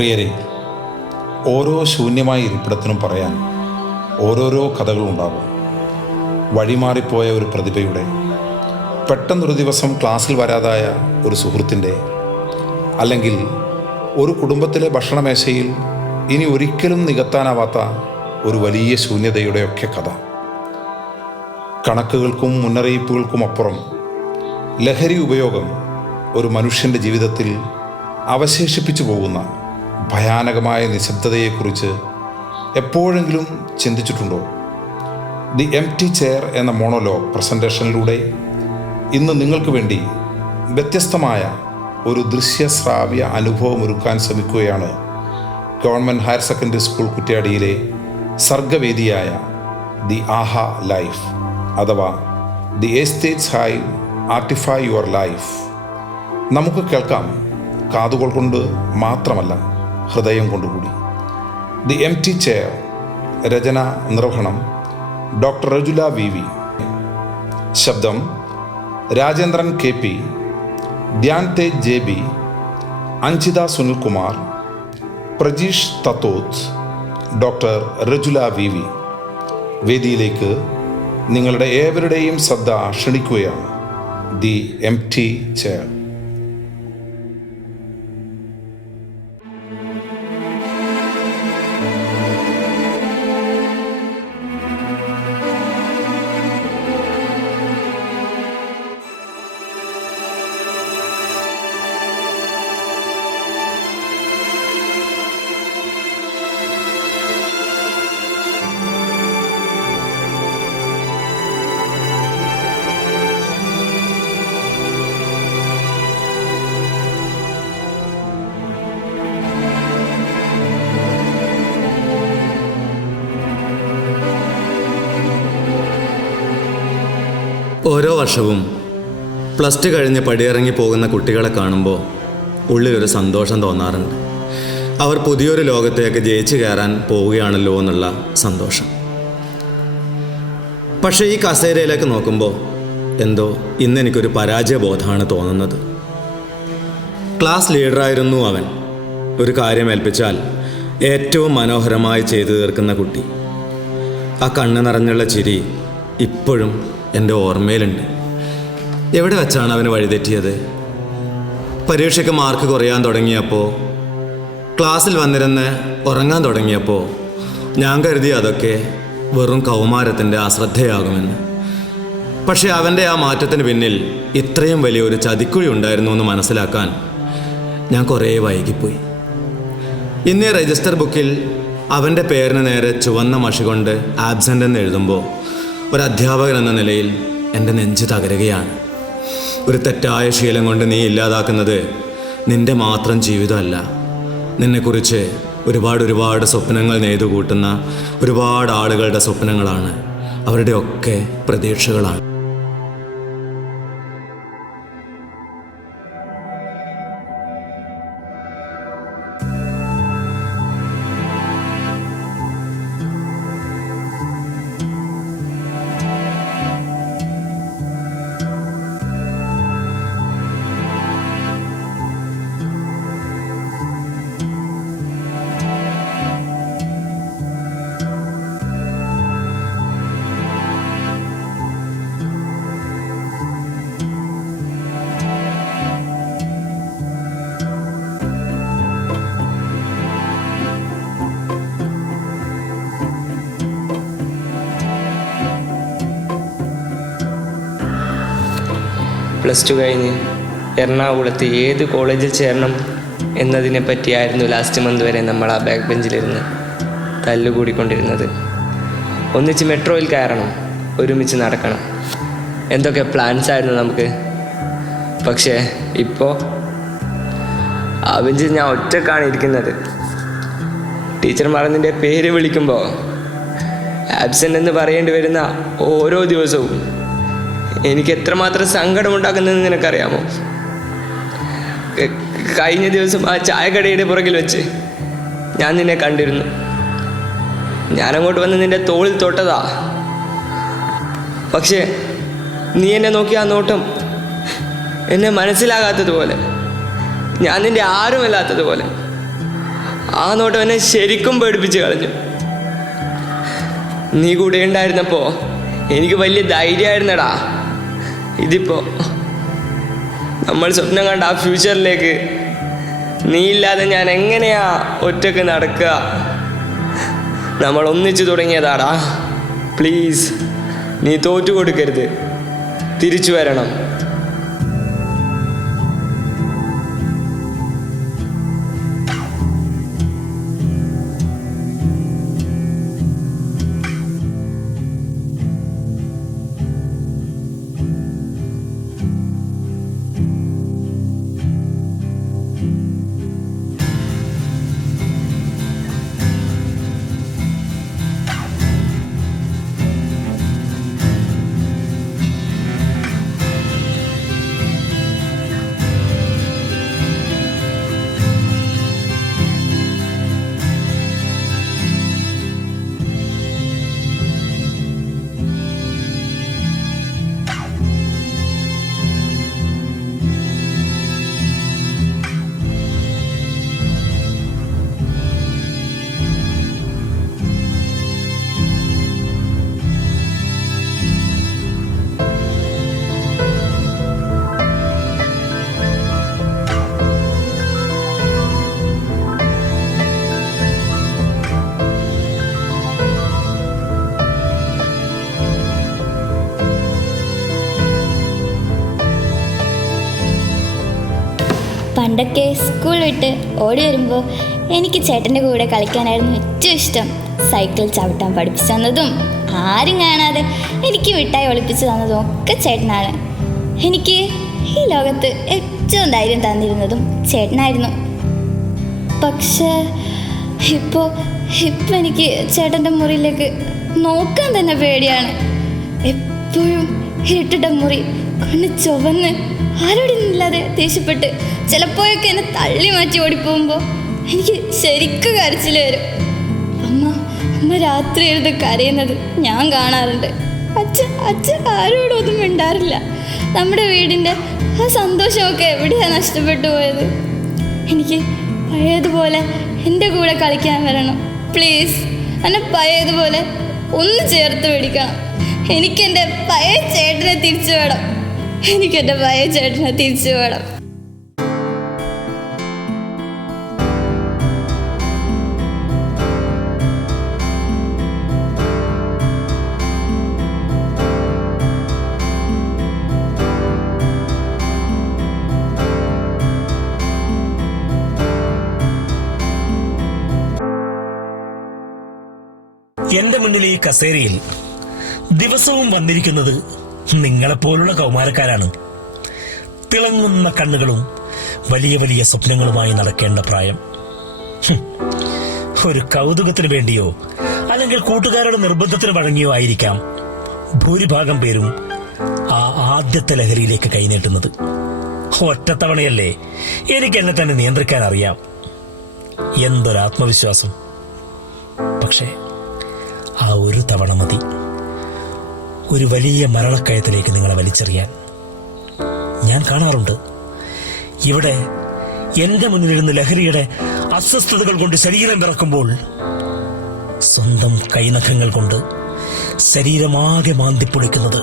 പ്രിയരെ, ഓരോ ശൂന്യമായ ഇരിപ്പിടത്തിനും പറയാൻ ഓരോരോ കഥകളുണ്ടാകും. വഴിമാറിപ്പോയ ഒരു പ്രതിഭയുടെ, പെട്ടെന്നൊരു ദിവസം ക്ലാസ്സിൽ വരാതായ ഒരു സുഹൃത്തിൻ്റെ, അല്ലെങ്കിൽ ഒരു കുടുംബത്തിലെ ഭക്ഷണമേശയിൽ ഇനി ഒരിക്കലും നികത്താനാവാത്ത ഒരു വലിയ ശൂന്യതയുടെയൊക്കെ കഥ. കണക്കുകൾക്കും മുന്നറിയിപ്പുകൾക്കും അപ്പുറം ലഹരി ഉപയോഗം ഒരു മനുഷ്യൻ്റെ ജീവിതത്തിൽ അവശേഷിപ്പിച്ചു പോകുന്ന ഭയാനകമായ നിശബ്ദതയെക്കുറിച്ച് എപ്പോഴെങ്കിലും ചിന്തിച്ചിട്ടുണ്ടോ? ദി എംപ്റ്റി ചെയർ എന്ന മോണോലോഗ് പ്രസൻറ്റേഷനിലൂടെ ഇന്ന് നിങ്ങൾക്ക് വേണ്ടി വ്യത്യസ്തമായ ഒരു ദൃശ്യശ്രാവ്യ അനുഭവം ഒരുക്കാൻ ശ്രമിക്കുകയാണ് ഗവൺമെൻറ് ഹയർ സെക്കൻഡറി സ്കൂൾ കുറ്റ്യാടിയിലെ സർഗവേദിയായ ദി ആഹ ലൈഫ്, അഥവാ the estates hive artify your life. നമുക്ക് കേൾക്കാം, കാതുകൾ കൊണ്ട് മാത്രമല്ല, ഹൃദയം കൊണ്ടുകൂടി. The empty chair. രചന നിർവഹണം ഡോക്ടർ റജുല വി. ശബ്ദം Rajendran KP, Dhyan Tej JB, Anjitha Sunilkumar, Prajeesh Thathoth, doctor Rajula V. വേദിയിലേക്ക് നിങ്ങളുടെ ഏവരുടെയും ശ്രദ്ധ ക്ഷണിക്കുകയാണ്. The empty chair. ഓരോ വർഷവും +2 കഴിഞ്ഞ് പടിയിറങ്ങി പോകുന്ന കുട്ടികളെ കാണുമ്പോൾ ഉള്ളിലൊരു സന്തോഷം തോന്നാറുണ്ട്. അവർ പുതിയൊരു ലോകത്തേക്ക് ജയിച്ചു കയറാൻ പോവുകയാണല്ലോ എന്നുള്ള സന്തോഷം. പക്ഷേ ഈ കസേരയിലേക്ക് നോക്കുമ്പോൾ എന്തോ ഇന്നെനിക്കൊരു പരാജയബോധമാണ് തോന്നുന്നത്. ക്ലാസ് ലീഡറായിരുന്നു അവൻ. ഒരു കാര്യം ഏൽപ്പിച്ചാൽ ഏറ്റവും മനോഹരമായി ചെയ്തു തീർക്കുന്ന കുട്ടി. ആ കണ്ണ് നിറഞ്ഞുള്ള ചിരി ഇപ്പോഴും എൻ്റെ ഓർമ്മയിലുണ്ട്. എവിടെ വെച്ചാണ് അവന് വഴിതെറ്റിയത്? പരീക്ഷയ്ക്ക് മാർക്ക് കുറയാൻ തുടങ്ങിയപ്പോൾ, ക്ലാസ്സിൽ വന്നിരുന്ന് ഉറങ്ങാൻ തുടങ്ങിയപ്പോൾ ഞാൻ കരുതി അതൊക്കെ വെറും കൗമാരത്തിൻ്റെ അശ്രദ്ധയാകുമെന്ന്. പക്ഷേ അവൻ്റെ ആ മാറ്റത്തിന് പിന്നിൽ ഇത്രയും വലിയൊരു ചതിക്കുഴി ഉണ്ടായിരുന്നു എന്ന് മനസ്സിലാക്കാൻ ഞാൻ കുറേ വൈകിപ്പോയി. ഇന്ന് രജിസ്റ്റർ ബുക്കിൽ അവൻ്റെ പേരിന് നേരെ ചുവന്ന മഷി കൊണ്ട് ആബ്സെൻ്റ് എന്ന് എഴുതുമ്പോൾ ഒരു അധ്യാപകൻ എന്ന നിലയിൽ എൻ്റെ നെഞ്ച് തകരുകയാണ്. ഒരു തെറ്റായ ശീലം കൊണ്ട് നീ ഇല്ലാതാക്കുന്നത് നിൻ്റെ മാത്രം ജീവിതമല്ല, നിന്നെക്കുറിച്ച് ഒരുപാട് സ്വപ്നങ്ങൾ നെയ്തു കൂട്ടുന്ന ഒരുപാട് ആളുകളുടെ സ്വപ്നങ്ങളാണ്, അവരുടെയൊക്കെ പ്രതീക്ഷകളാണ്. +2 കഴിഞ്ഞ് എറണാകുളത്ത് ഏത് കോളേജിൽ ചേരണം എന്നതിനെ പറ്റിയായിരുന്നു ലാസ്റ്റ് മന്ത് വരെ നമ്മൾ ആ ബാക്ക് ബെഞ്ചിലിരുന്ന് തല്ലുകൂടിക്കൊണ്ടിരുന്നത്. ഒന്നിച്ച് മെട്രോയിൽ കയറണം, ഒരുമിച്ച് നടക്കണം, എന്തൊക്കെ പ്ലാൻസ് ആയിരുന്നു നമുക്ക്. പക്ഷേ ഇപ്പോൾ ആ ബെഞ്ചിൽ ഞാൻ ഒറ്റക്കാണ് ഇരിക്കുന്നത്. ടീച്ചർമാർ നിൻ്റെ പേര് വിളിക്കുമ്പോൾ ആബ്സെൻ്റ് എന്ന് പറയേണ്ടി വരുന്ന ഓരോ ദിവസവും എനിക്ക് എത്രമാത്രം സങ്കടമുണ്ടാക്കുന്നതെന്ന് നിനക്കറിയാമോ? കഴിഞ്ഞ ദിവസം ആ ചായക്കടയുടെ പുറകിൽ വെച്ച് ഞാൻ നിന്നെ കണ്ടിരുന്നു. ഞാനങ്ങോട്ട് വന്ന് നിൻ്റെ തോളിൽ തൊട്ടതാ. പക്ഷേ നീ എന്നെ നോക്കി ആ നോട്ടം എന്നെ മനസ്സിലാകാത്തതുപോലെ, ഞാൻ നിൻ്റെ ആരുമല്ലാത്തതുപോലെ. ആ നോട്ടം എന്നെ ശരിക്കും പേടിപ്പിച്ച് കളഞ്ഞു. നീ കൂടെ ഉണ്ടായിരുന്നപ്പോൾ എനിക്ക് വലിയ ധൈര്യമായിരുന്നടാ. ഇതിപ്പോൾ നമ്മൾ സ്വപ്നം കണ്ട ആ ഫ്യൂച്ചറിലേക്ക് നീ ഇല്ലാതെ ഞാൻ എങ്ങനെയാ ഒറ്റക്ക് നടക്കുക? നമ്മൾ ഒന്നിച്ചു തുടങ്ങിയതാടാ. പ്ലീസ്, നീ തോറ്റു കൊടുക്കരുത്, തിരിച്ചു വരണം. പണ്ടൊക്കെ സ്കൂൾ വിട്ട് ഓടി വരുമ്പോൾ എനിക്ക് ചേട്ടൻ്റെ കൂടെ കളിക്കാനായിരുന്നു ഏറ്റവും ഇഷ്ടം. സൈക്കിൾ ചവിട്ടാൻ പഠിപ്പിച്ചു തന്നതും ആരും കാണാതെ എനിക്ക് മിഠായി ഒളിപ്പിച്ചു തന്നതും ഒക്കെ ചേട്ടനാണ്. എനിക്ക് ഈ ലോകത്ത് ഏറ്റവും ധൈര്യം തന്നിരുന്നതും ചേട്ടനായിരുന്നു. പക്ഷേ ഇപ്പോൾ എനിക്ക് ചേട്ടൻ്റെ മുറിയിലേക്ക് നോക്കാൻ തന്നെ പേടിയാണ്. എപ്പോഴും ഇരുട്ടിട്ട മുറി, കണ്ണ് ചുവന്ന്, ആരോടൊന്നുമില്ലാതെ ദേഷ്യപ്പെട്ട് ചിലപ്പോഴൊക്കെ എന്നെ തള്ളി മാറ്റി ഓടിപ്പോകുമ്പോൾ എനിക്ക് ശരിക്കും കരച്ചിൽ വരും. അമ്മ രാത്രി എഴുതി കരയുന്നത് ഞാൻ കാണാറുണ്ട്. അച്ഛൻ ആരോടും ഒന്നും മിണ്ടാറില്ല. നമ്മുടെ വീടിൻ്റെ ആ സന്തോഷമൊക്കെ എവിടെയാണ് നഷ്ടപ്പെട്ടു പോയത്? എനിക്ക് പഴയതുപോലെ എൻ്റെ കൂടെ കളിക്കാൻ വരണം. പ്ലീസ്, എന്നെ പഴയതുപോലെ ഒന്ന് ചേർത്ത് പിടിക്കണം. എനിക്കെൻ്റെ പഴയ ചേട്ടനെ തിരിച്ചു വേണം. എനിക്കെൻ്റെ പഴയ ചേട്ടനെ തിരിച്ചു വേണം. എന്റെ മുന്നിൽ ഈ കസേരയിൽ ദിവസവും വന്നിരിക്കുന്നത് നിങ്ങളെപ്പോലുള്ള കൗമാരക്കാരാണ്. തിളങ്ങുന്ന കണ്ണുകളും വലിയ വലിയ സ്വപ്നങ്ങളുമായി നടക്കേണ്ട പ്രായം. ഒരു കൗതുകത്തിന് വേണ്ടിയോ അല്ലെങ്കിൽ കൂട്ടുകാരുടെ നിർബന്ധത്തിന് വഴങ്ങിയോ ആയിരിക്കാം ഭൂരിഭാഗം പേരും ആ ആദ്യത്തെ ലഹരിയിലേക്ക് കൈനീട്ടുന്നത്. ഒറ്റത്തവണയല്ലേ, എനിക്ക് എന്നെ തന്നെ നിയന്ത്രിക്കാൻ അറിയാം. എന്തൊരാത്മവിശ്വാസം. പക്ഷേ ആ ഒരു തവണ മതി ഒരു വലിയ മരണക്കയത്തിലേക്ക് നിങ്ങളെ വലിച്ചെറിയാൻ. ഞാൻ കാണാറുണ്ട്, ഇവിടെ എന്റെ മുന്നിലിരുന്ന് ലഹരിയുടെ അസ്വസ്ഥതകൾ കൊണ്ട് ശരീരം വിറക്കുമ്പോൾ സ്വന്തം കൈനഖങ്ങൾ കൊണ്ട് ശരീരമാകെ മാന്തിപ്പൊളിക്കുന്നത്.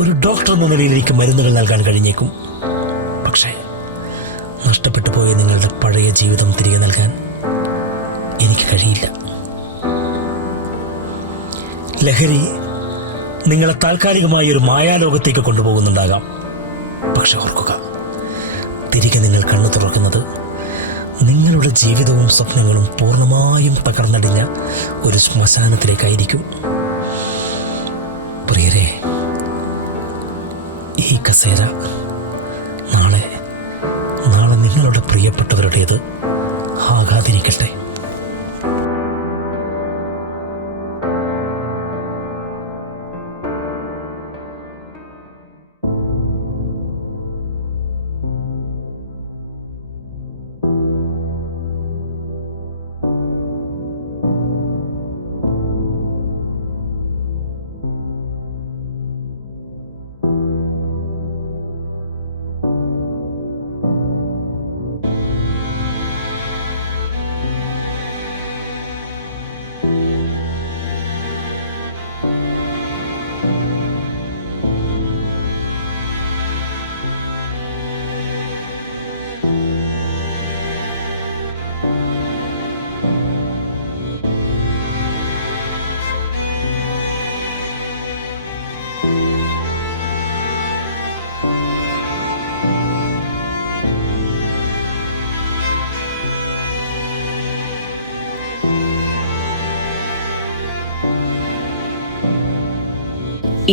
ഒരു ഡോക്ടർ എന്ന നിലയിൽ എനിക്ക് മരുന്നുകൾ നൽകാൻ കഴിഞ്ഞേക്കും. പക്ഷേ നഷ്ടപ്പെട്ടു പോയ നിങ്ങളുടെ പഴയ ജീവിതം തിരികെ നൽകാൻ എനിക്ക് കഴിയില്ല. ലഹരി നിങ്ങളെ താൽക്കാലികമായി ഒരു മായാലോകത്തേക്ക് കൊണ്ടുപോകുന്നുണ്ടാകാം. പക്ഷെ ഓർക്കുക, തിരികെ നിങ്ങൾ കണ്ണു തുറക്കുന്നത് നിങ്ങളുടെ ജീവിതവും സ്വപ്നങ്ങളും പൂർണ്ണമായും തകർന്നടിഞ്ഞ ഒരു ശ്മശാനത്തിലേക്കായിരിക്കും. പ്രിയരെ, ഈ കസേര നാളെ നിങ്ങളുടെ പ്രിയപ്പെട്ടവരുടേത് ആകാതിരിക്കട്ടെ.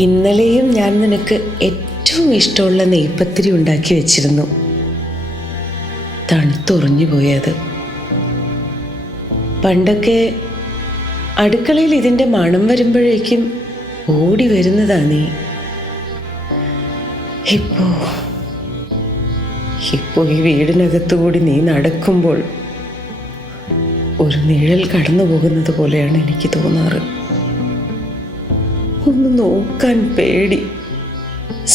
ഇന്നലെയും ഞാൻ നിനക്ക് ഏറ്റവും ഇഷ്ടമുള്ള നെയ്പത്തിരി ഉണ്ടാക്കി വെച്ചിരുന്നു. തണുത്തുറഞ്ഞു പോയത്. പണ്ടൊക്കെ അടുക്കളയിൽ ഇതിൻ്റെ മണം വരുമ്പോഴേക്കും ഓടി വരുന്നതാ നീ. ഇപ്പോ ഈ വീടിനകത്തുകൂടി നീ നടക്കുമ്പോൾ ഒരു നിഴൽ കടന്നു പോകുന്നത് പോലെയാണ് എനിക്ക് തോന്നാറ്. ഒന്ന് നോക്കാൻ പേടി,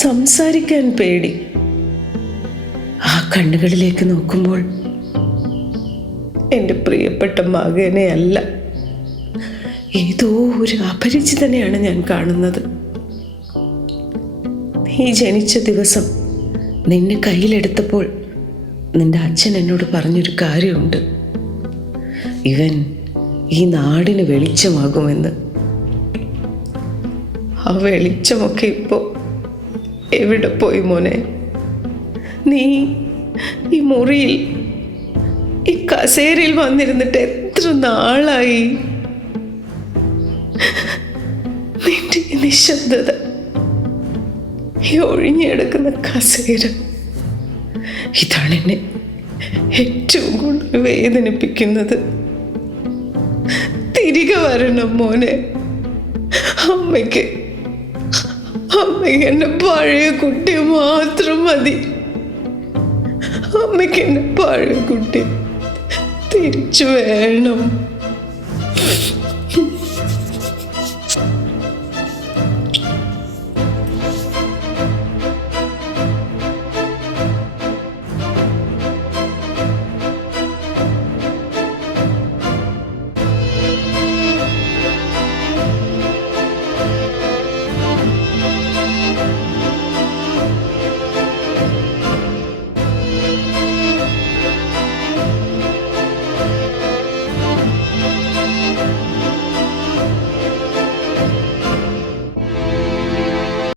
സംസാരിക്കാൻ പേടി. ആ കണ്ണുകളിലേക്ക് നോക്കുമ്പോൾ എൻ്റെ പ്രിയപ്പെട്ട മകനെ അല്ല, ഏതോ ഒരു അപരിചിതനെയാണ് ഞാൻ കാണുന്നത്. നീ ജനിച്ച ദിവസം നിന്നെ കയ്യിലെടുത്തപ്പോൾ നിന്റെ അച്ഛൻ എന്നോട് പറഞ്ഞൊരു കാര്യമുണ്ട്. ഇവൻ ഈ നാടിന് വെളിച്ചമാകുമെന്ന്. ആ വെളിച്ചമൊക്കെ ഇപ്പോൾ എവിടെ പോയി മോനെ? നീ ഈ മുറിയിൽ ഈ കസേരയിൽ വന്നിരുന്നിട്ട് എത്ര നാളായി? നിന്റെ ഈ നിശബ്ദത, ഈ ഒഴിഞ്ഞെടുക്കുന്ന കസേര, ഇതാണ് എന്നെ ഏറ്റവും കൂടുതൽ വേദനിപ്പിക്കുന്നത്. തിരികെ വരണം മോനെ. അമ്മയ്ക്ക് എന്നെ പഴയ കുട്ടി മാത്രം മതി. അമ്മയ്ക്ക് എന്നെ പഴയ കുട്ടി തിരിച്ചു വേണം.